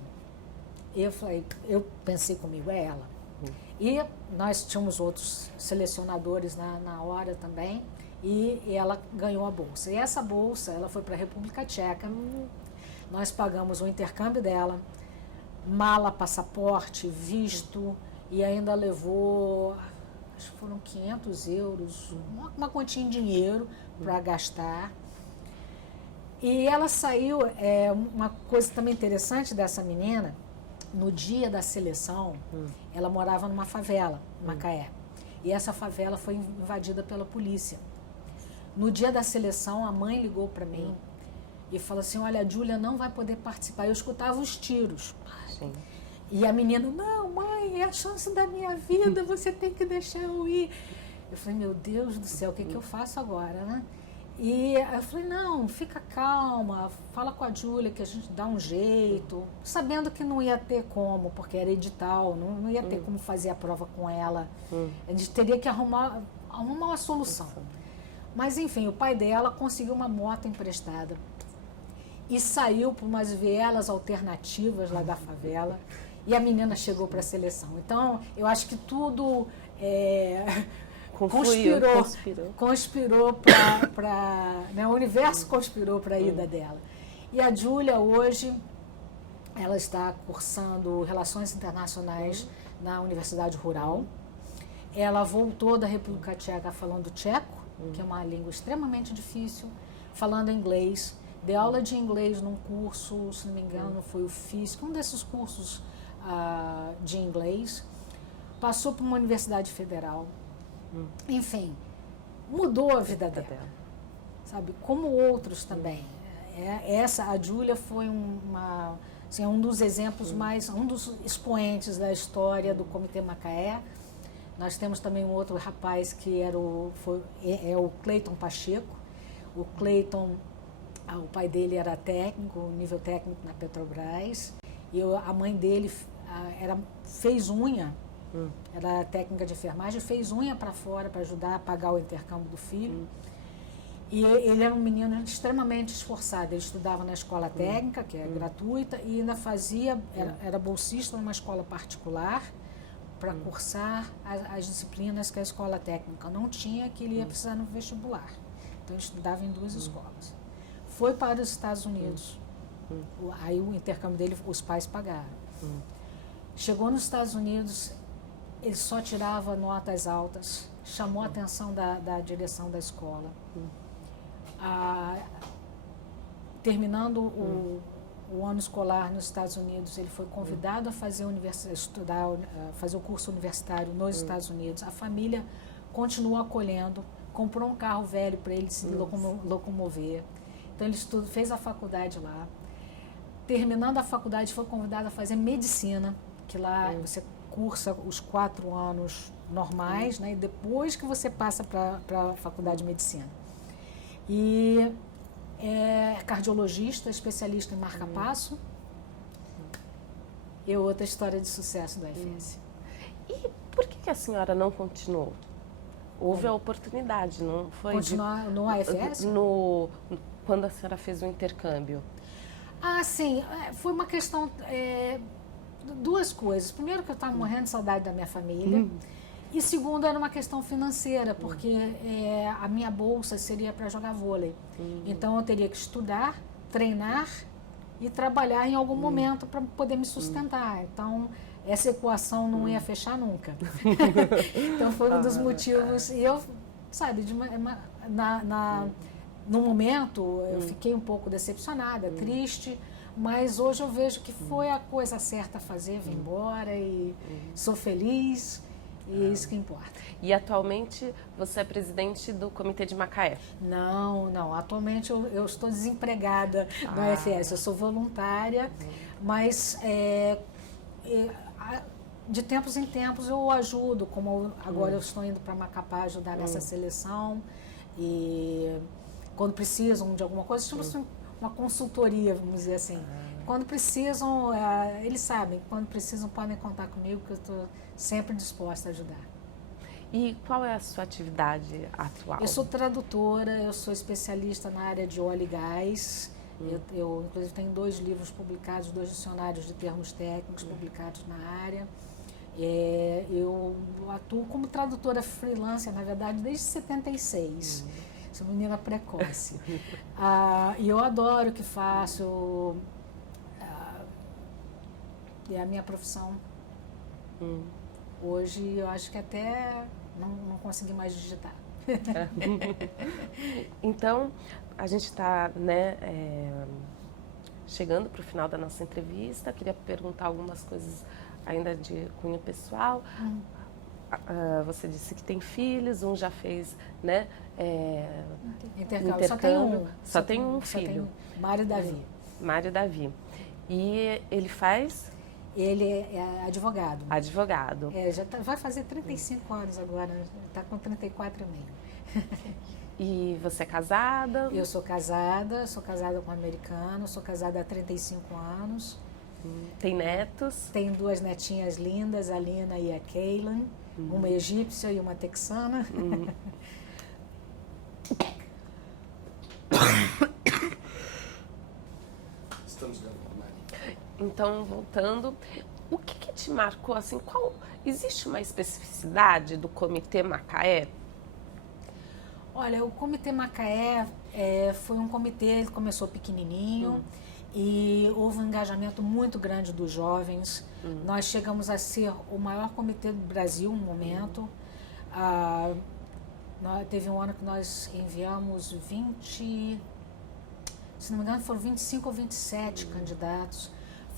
Eu pensei comigo, é ela. E nós tínhamos outros selecionadores na hora também, e ela ganhou a bolsa. E essa bolsa, ela foi para a República Tcheca. Nós pagamos o intercâmbio dela, mala, passaporte, visto, e ainda levou, acho que foram €500, uma quantia em dinheiro para gastar. E ela saiu, uma coisa também interessante dessa menina, no dia da seleção, ela morava numa favela, em Macaé. E essa favela foi invadida pela polícia. No dia da seleção, a mãe ligou para mim e falou assim, olha, a Júlia não vai poder participar. Eu escutava os tiros. Sim. E a menina, não, mãe, é a chance da minha vida, você tem que deixar eu ir. Eu falei, meu Deus do céu, o que eu faço agora, né? E eu falei, não, fica calma, fala com a Júlia que a gente dá um jeito, sabendo que não ia ter como, porque era edital, não ia ter como fazer a prova com ela. A gente teria que arrumar uma solução. Mas, enfim, o pai dela conseguiu uma moto emprestada e saiu por umas vielas alternativas lá da favela, e a menina chegou para a seleção. Então, eu acho que tudo conspirou para né, o universo conspirou para a ida dela. E a Júlia hoje, ela está cursando Relações Internacionais na Universidade Rural. Ela voltou da República Tcheca falando tcheco, que é uma língua extremamente difícil, falando inglês. Dei aula de inglês num curso, se não me engano, foi o FISC, um desses cursos de inglês. Passou por uma universidade federal. Enfim, mudou a vida dela, sabe? Como outros também. A Júlia foi um dos exemplos um dos expoentes da história do Comitê Macaé. Nós temos também um outro rapaz que é o Cleiton Pacheco. O Cleiton, o pai dele era técnico, nível técnico na Petrobras. E a mãe dele fez unha, era técnica de enfermagem, fez unha para fora para ajudar a pagar o intercâmbio do filho. E ele era um menino extremamente esforçado. Ele estudava na escola técnica, que é gratuita, e ainda era bolsista numa escola particular para cursar as disciplinas que a escola técnica não tinha, que ele ia precisar no vestibular. Então ele estudava em 2 escolas. Foi para os Estados Unidos. Aí o intercâmbio dele, os pais pagaram. Chegou nos Estados Unidos, ele só tirava notas altas, chamou a atenção da direção da escola. Terminando o ano escolar nos Estados Unidos, ele foi convidado a fazer fazer o curso universitário nos Estados Unidos. A família continuou acolhendo, comprou um carro velho para ele se locomover. Então ele fez a faculdade lá. Terminando a faculdade, foi convidado a fazer medicina, que lá você cursa os 4 anos normais, né? E depois que você passa para a faculdade de medicina. E é cardiologista, especialista em marca-passo. E outra história de sucesso do AFS. E por que a senhora não continuou? Houve a oportunidade, não foi? Continuar no AFS? Quando a senhora fez o intercâmbio. Sim. Foi uma questão... 2 coisas. Primeiro, que eu estava morrendo de saudade da minha família. E segundo, era uma questão financeira, porque a minha bolsa seria para jogar vôlei. Então, eu teria que estudar, treinar e trabalhar em algum momento para poder me sustentar. Então, essa equação não ia fechar nunca. Então, foi um dos motivos. E eu, sabe, no momento, eu fiquei um pouco decepcionada, triste, mas hoje eu vejo que foi a coisa certa a fazer, vim embora e sou feliz. E é isso que importa. E atualmente você é presidente do Comitê de Macaé? Não. Atualmente eu estou desempregada no AFS. Eu sou voluntária, mas de tempos em tempos eu ajudo, como agora eu estou indo para Macapá ajudar nessa seleção. E quando precisam de alguma coisa, tipo uma consultoria, vamos dizer assim. Quando precisam, eles sabem, quando precisam podem contar comigo, que eu estou sempre disposta a ajudar. E qual é a sua atividade atual? Eu sou tradutora, eu sou especialista na área de óleo e gás. Eu inclusive, tenho 2 livros publicados, 2 dicionários de termos técnicos publicados na área. Eu atuo como tradutora freelancer, na verdade, desde 76. Sou menina precoce. E eu adoro o que faço. E a minha profissão, hoje, eu acho que até não consegui mais digitar. Então, a gente está chegando para o final da nossa entrevista. Queria perguntar algumas coisas ainda de cunho pessoal. Você disse que tem filhos, um já fez, né? Intercâmbio. Só tem um filho. Mário Davi. Mário Davi. E ele faz? Ele é advogado. Advogado. Vai fazer 35 anos agora, está com 34 e meio. E você é casada? Eu sou casada com um americano, sou casada há 35 anos. Tem netos? Tenho 2 netinhas lindas, a Lina e a Kaylan, uma egípcia e uma texana. Estamos gravando, Mari. Então, voltando, o que te marcou, assim, existe uma especificidade do Comitê Macaé? Olha, o Comitê Macaé foi um comitê, ele começou pequenininho e houve um engajamento muito grande dos jovens. Nós chegamos a ser o maior comitê do Brasil no momento. Teve um ano que nós enviamos 20, se não me engano foram 25 ou 27 candidatos.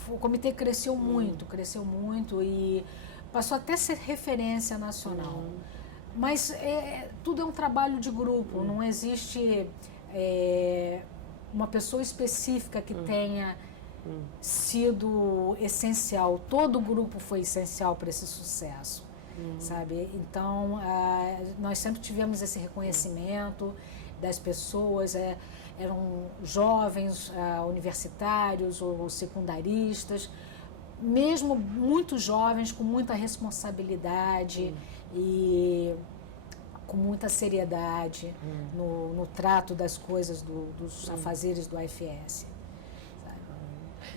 O comitê cresceu muito e passou até a ser referência nacional. Mas tudo é um trabalho de grupo, não existe uma pessoa específica que tenha sido essencial. Todo o grupo foi essencial para esse sucesso, sabe? Então, nós sempre tivemos esse reconhecimento das pessoas, eram jovens, universitários ou secundaristas, mesmo muito jovens, com muita responsabilidade e com muita seriedade no trato das coisas, dos afazeres do AFS.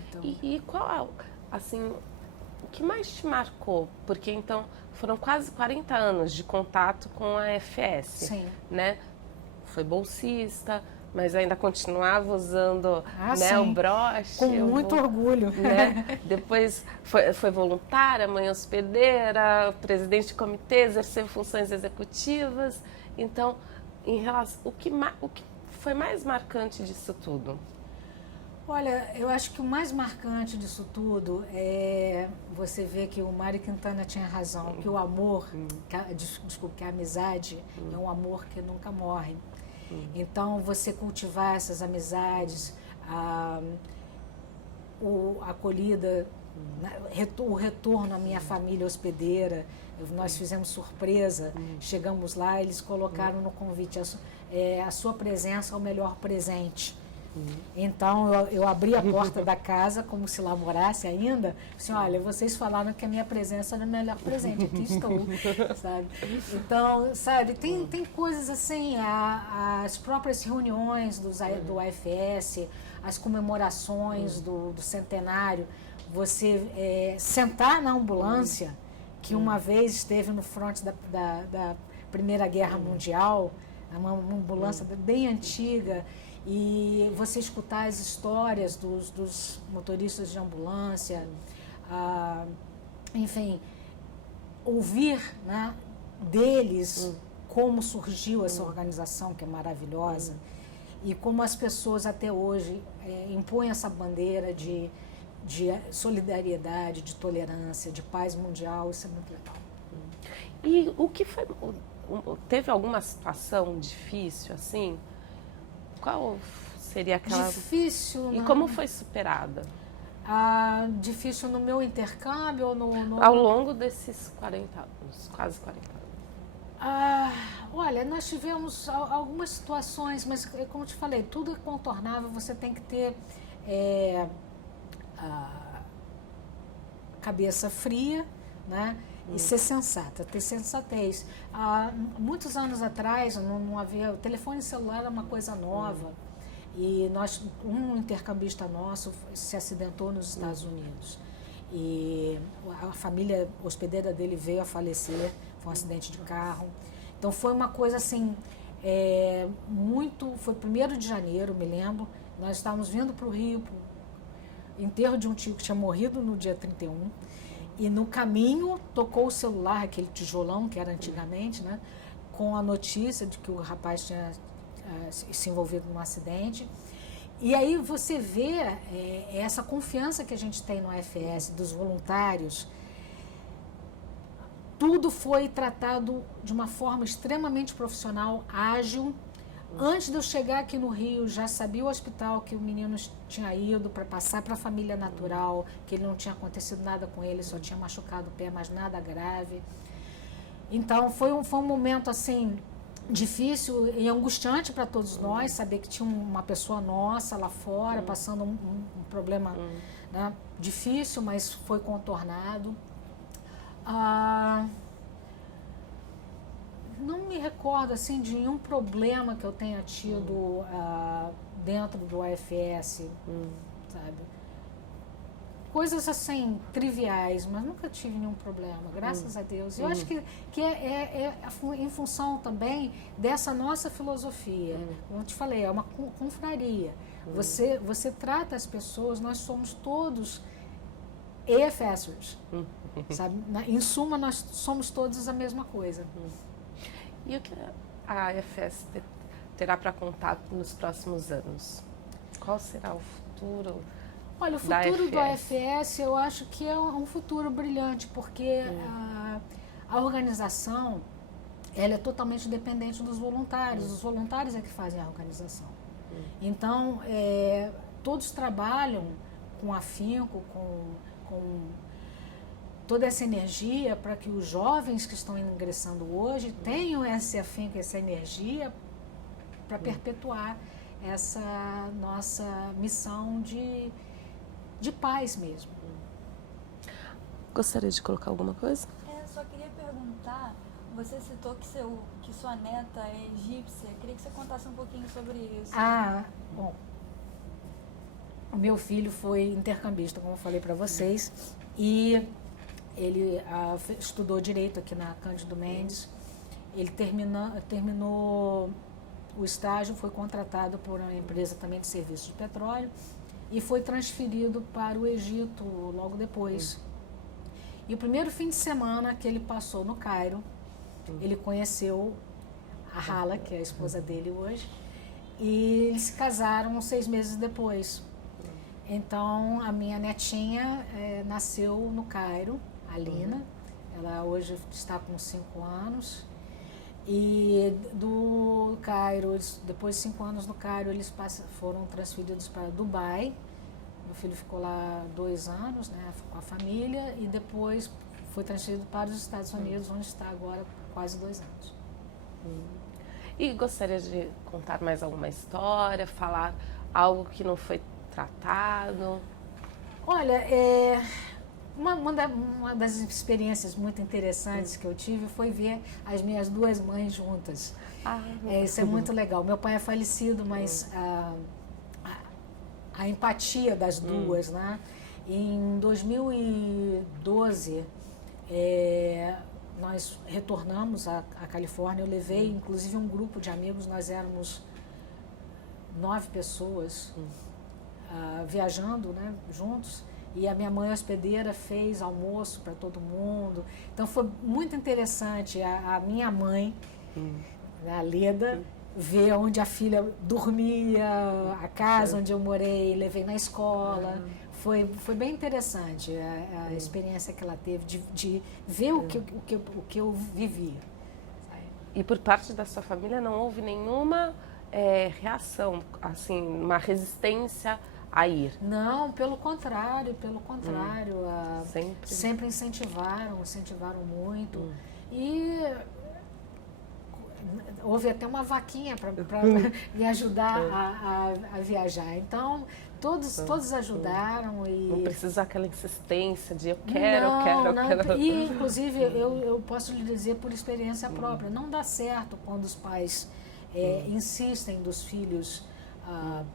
Então, E qual, assim, o que mais te marcou? Porque, então, foram quase 40 anos de contato com a AFS, sim. né? Foi bolsista, mas ainda continuava usando o broche. Com muito orgulho. Né? Depois foi voluntária, mãe hospedeira, presidente de comitê, exerceu funções executivas. Então, em relação, o que foi mais marcante disso tudo? Olha, eu acho que o mais marcante disso tudo é você ver que o Mário Quintana tinha razão, que o amor, que a amizade é um amor que nunca morre. Então, você cultivar essas amizades, a acolhida, o retorno à minha família hospedeira, nós fizemos surpresa, chegamos lá, eles colocaram no convite, a sua presença é o melhor presente. Então, eu abri a porta da casa, como se lá morasse ainda, assim, olha, vocês falaram que a minha presença era o melhor presente, aqui estou, sabe? Então, sabe, tem coisas assim, as próprias reuniões do AFS, as comemorações do centenário, você sentar na ambulância, que uma vez esteve no fronte da Primeira Guerra Mundial, uma ambulância bem antiga, e você escutar as histórias dos motoristas de ambulância, enfim, ouvir, né, deles como surgiu essa organização que é maravilhosa e como as pessoas até hoje impõem essa bandeira de solidariedade, de tolerância, de paz mundial, isso é muito legal. E o que foi... Teve alguma situação difícil, assim? Qual seria aquela... Difícil... E como foi superada? Difícil no meu intercâmbio ou no... Ao longo desses 40 anos, quase 40 anos. Olha, nós tivemos algumas situações, mas como eu te falei, tudo é contornável, você tem que ter cabeça fria, né? E ser sensata, ter sensatez. Muitos anos atrás, não havia... O telefone celular era uma coisa nova. E um intercambista nosso se acidentou nos Estados Unidos. E a família hospedeira dele veio a falecer, foi um acidente de carro. Então foi uma coisa assim, foi 1º de janeiro, me lembro. Nós estávamos vindo para o Rio, pro enterro de um tio que tinha morrido no dia 31. E no caminho tocou o celular, aquele tijolão que era antigamente, né, com a notícia de que o rapaz tinha se envolvido num acidente. E aí você vê essa confiança que a gente tem no AFS, dos voluntários. Tudo foi tratado de uma forma extremamente profissional, ágil. Antes de eu chegar aqui no Rio, já sabia o hospital que o menino tinha ido para passar para a família natural, que ele não tinha acontecido nada com ele, só tinha machucado o pé, mas nada grave. Então, foi um momento, assim, difícil e angustiante para todos nós, saber que tinha uma pessoa nossa lá fora, passando um problema, né, difícil, mas foi contornado. Não me recordo assim de nenhum problema que eu tenha tido dentro do AFS, sabe? Coisas assim, triviais, mas nunca tive nenhum problema, graças a Deus. Eu acho que é em função também dessa nossa filosofia. Como eu te falei, é uma confraria. Você trata as pessoas, nós somos todos EFSers, sabe? Em suma, nós somos todos a mesma coisa. E a AFS terá para contar nos próximos anos? Qual será o futuro? Olha, o futuro do AFS eu acho que é um futuro brilhante, porque a organização ela é totalmente dependente dos voluntários. Os voluntários é que fazem a organização. Então, todos trabalham com afinco, com toda essa energia para que os jovens que estão ingressando hoje tenham esse afinco, essa energia para perpetuar essa nossa missão de paz mesmo. Gostaria de colocar alguma coisa? Só queria perguntar, você citou que sua neta é egípcia, queria que você contasse um pouquinho sobre isso. Bom, o meu filho foi intercambista, como eu falei para vocês, e ele estudou Direito aqui na Cândido Mendes. Ele terminou o estágio, foi contratado por uma empresa também de serviços de petróleo e foi transferido para o Egito logo depois. E o primeiro fim de semana que ele passou no Cairo, ele conheceu a Hala, que é a esposa dele hoje, e eles se casaram 6 meses depois. Então, a minha netinha nasceu no Cairo, a Lina. Ela hoje está com 5 anos. E do Cairo, depois de 5 anos no Cairo, eles foram transferidos para Dubai. Meu filho ficou lá 2 anos, né, com a família, e depois foi transferido para os Estados Unidos, onde está agora há quase 2 anos. E gostaria de contar mais alguma história, falar algo que não foi tratado? Olha, uma das experiências muito interessantes que eu tive foi ver as minhas 2 mães juntas. Isso é muito legal. Meu pai é falecido, mas a empatia das duas, né? Em 2012, nós retornamos à Califórnia. Eu levei, inclusive, um grupo de amigos. Nós éramos 9 pessoas viajando, né, juntos. E a minha mãe hospedeira fez almoço para todo mundo. Então foi muito interessante a minha mãe, a Leda, ver onde a filha dormia, a casa onde eu morei, levei na escola. Foi bem interessante a experiência que ela teve de ver o que eu vivia. E por parte da sua família não houve nenhuma reação, assim, uma resistência a ir? Não, pelo contrário. Sempre incentivaram muito. E houve até uma vaquinha para me ajudar a viajar. Então, todos ajudaram. Não precisa aquela insistência de eu quero. E, inclusive, eu posso lhe dizer por experiência própria, não dá certo quando os pais insistem dos filhos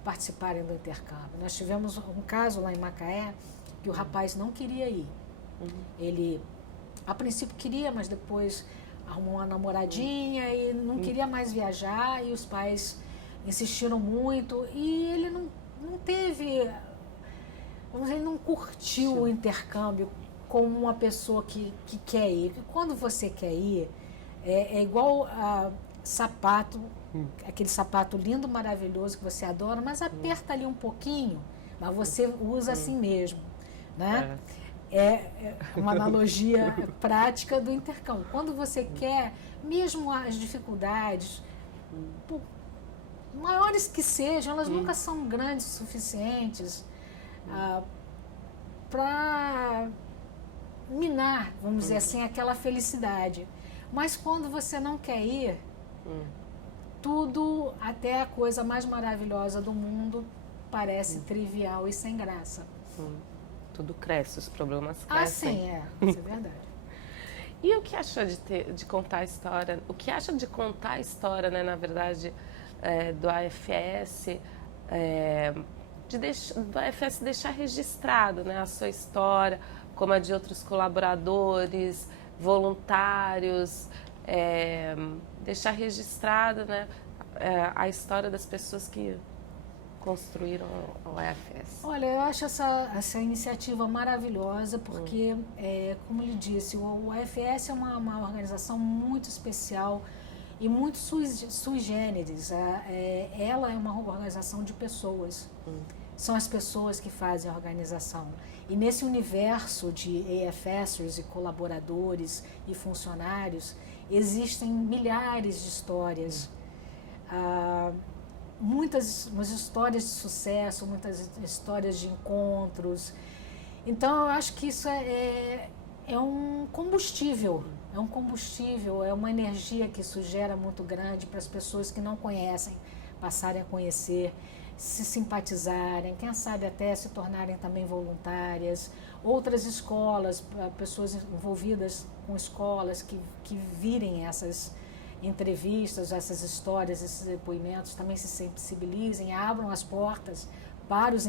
participarem do intercâmbio. Nós tivemos um caso lá em Macaé que o rapaz não queria ir. Ele, a princípio, queria, mas depois arrumou uma namoradinha e não queria mais viajar, e os pais insistiram muito, e ele não teve, vamos dizer, ele não curtiu o intercâmbio como uma pessoa que quer ir. Porque quando você quer ir, é igual a sapato, aquele sapato lindo, maravilhoso que você adora, mas aperta ali um pouquinho, mas você usa assim mesmo, né? É uma analogia prática do intercâmbio. Quando você quer, mesmo as dificuldades, por maiores que sejam, elas nunca são grandes o suficientes para minar, vamos dizer assim, aquela felicidade. Mas quando você não quer ir, tudo, até a coisa mais maravilhosa do mundo, parece trivial e sem graça. Tudo cresce, os problemas crescem. Isso é verdade. E o que acha de contar a história? O que acha de contar a história, né, na verdade, do AFS, do AFS deixar registrado, né, a sua história, como a de outros colaboradores, voluntários, deixar registrado, né, a história das pessoas que construíram o AFS? Olha, eu acho essa iniciativa maravilhosa porque, como lhe disse, o AFS é uma organização muito especial e muito sui generis. Ela é uma organização de pessoas. São as pessoas que fazem a organização. E nesse universo de AFSers e colaboradores e funcionários, existem milhares de histórias. Muitas histórias de sucesso, muitas histórias de encontros. Então, eu acho que isso é um combustível. É um combustível, é uma energia que isso gera muito grande para as pessoas que não conhecem passarem a conhecer, se simpatizarem, quem sabe até se tornarem também voluntárias. Outras escolas, pessoas envolvidas com escolas que virem essas entrevistas, essas histórias, esses depoimentos, também se sensibilizem, abram as portas para os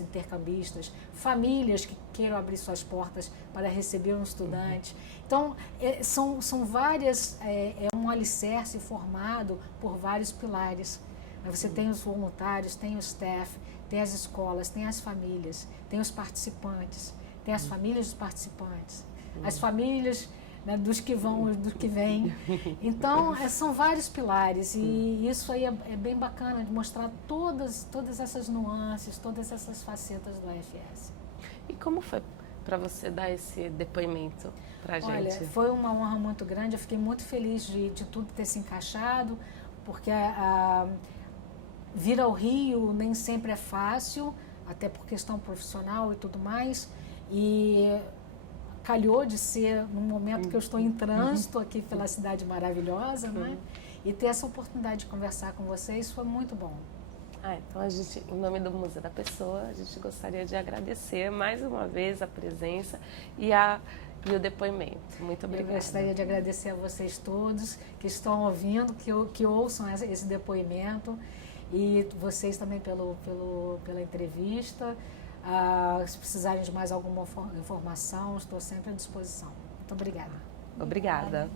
intercambistas, famílias que queiram abrir suas portas para receber um estudante. Então, são várias, é um alicerce formado por vários pilares. Você tem os voluntários, tem o staff, tem as escolas, tem as famílias, tem os participantes, tem as famílias dos participantes, as famílias, né, dos que vão e dos que vêm. Então, são vários pilares e isso aí é bem bacana de mostrar todas essas nuances, todas essas facetas do AFS. E como foi para você dar esse depoimento para a gente? Olha, foi uma honra muito grande, eu fiquei muito feliz de tudo ter se encaixado, porque vir ao Rio nem sempre é fácil, até por questão profissional e tudo mais, e calhou de ser num momento que eu estou em trânsito aqui pela cidade maravilhosa, né? E ter essa oportunidade de conversar com vocês foi muito bom. Então a gente, em nome do Museu da Pessoa, a gente gostaria de agradecer mais uma vez a presença e o depoimento. Muito obrigada. Eu gostaria de agradecer a vocês todos que estão ouvindo, que ouçam esse depoimento e vocês também pela entrevista. Se precisarem de mais alguma informação, estou sempre à disposição. Muito obrigada. Obrigada.